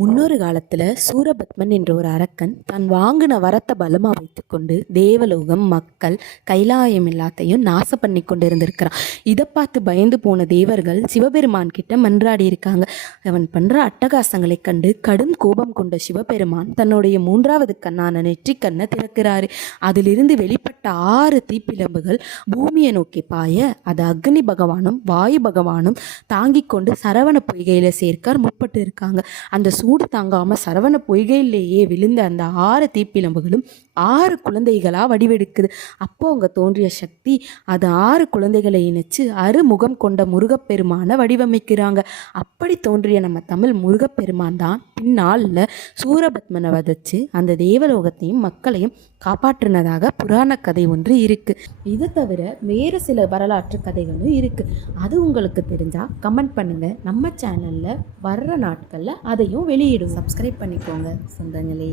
முன்னொரு காலத்தில் சூரபத்மன் என்ற ஒரு அரக்கன் தான் வாங்கின வரத்தை பலமாக வைத்துக்கொண்டு தேவலோகம், மக்கள், கைலாயம் எல்லாத்தையும் நாசம் பண்ணி கொண்டு இருந்திருக்கிறான். இதை பார்த்து பயந்து போன தேவர்கள் சிவபெருமான் கிட்ட மன்றாடி இருக்காங்க. அவன் பண்ணுற அட்டகாசங்களை கண்டு கடும் கோபம் கொண்ட சிவபெருமான் தன்னுடைய 3வது கண்ணான நெற்றிக்கண்ணை திறக்கிறாரு. அதிலிருந்து வெளிப்பட்ட 6 தீப்பிழம்புகள் பூமியை நோக்கி பாய அதை அக்னி பகவானும் வாயு பகவானும் தாங்கி கொண்டு சரவண பொய்கையில் சேர்க்க முற்பட்டு இருக்காங்க. அந்த சூடு தாங்காமல் சரவண பொய்கையிலேயே விழுந்த அந்த 6 தீப்பிழம்புகளும் 6 குழந்தைகளாக வடிவெடுக்குது. அப்போ அங்கே தோன்றிய சக்தி அது 6 குழந்தைகளை இணைச்சு அறுமுகம் கொண்ட முருகப்பெருமானை வடிவமைக்கிறாங்க. அப்படி தோன்றிய நம்ம தமிழ் முருகப்பெருமான் தான் பின்னாளில் சூரபத்மனை வதச்சு அந்த தேவலோகத்தையும் மக்களையும் காப்பாற்றினதாக புராண கதை ஒன்று இருக்குது. இதை தவிர வேறு சில வரலாற்று கதைகளும் இருக்குது. அது உங்களுக்கு தெரிஞ்சால் கமெண்ட் பண்ணுங்கள். நம்ம சேனலில் வர்ற நாட்களில் அதையும் வெளியிடுவோம். சப்ஸ்கிரைப் பண்ணிக்கோங்க சொந்தங்களே.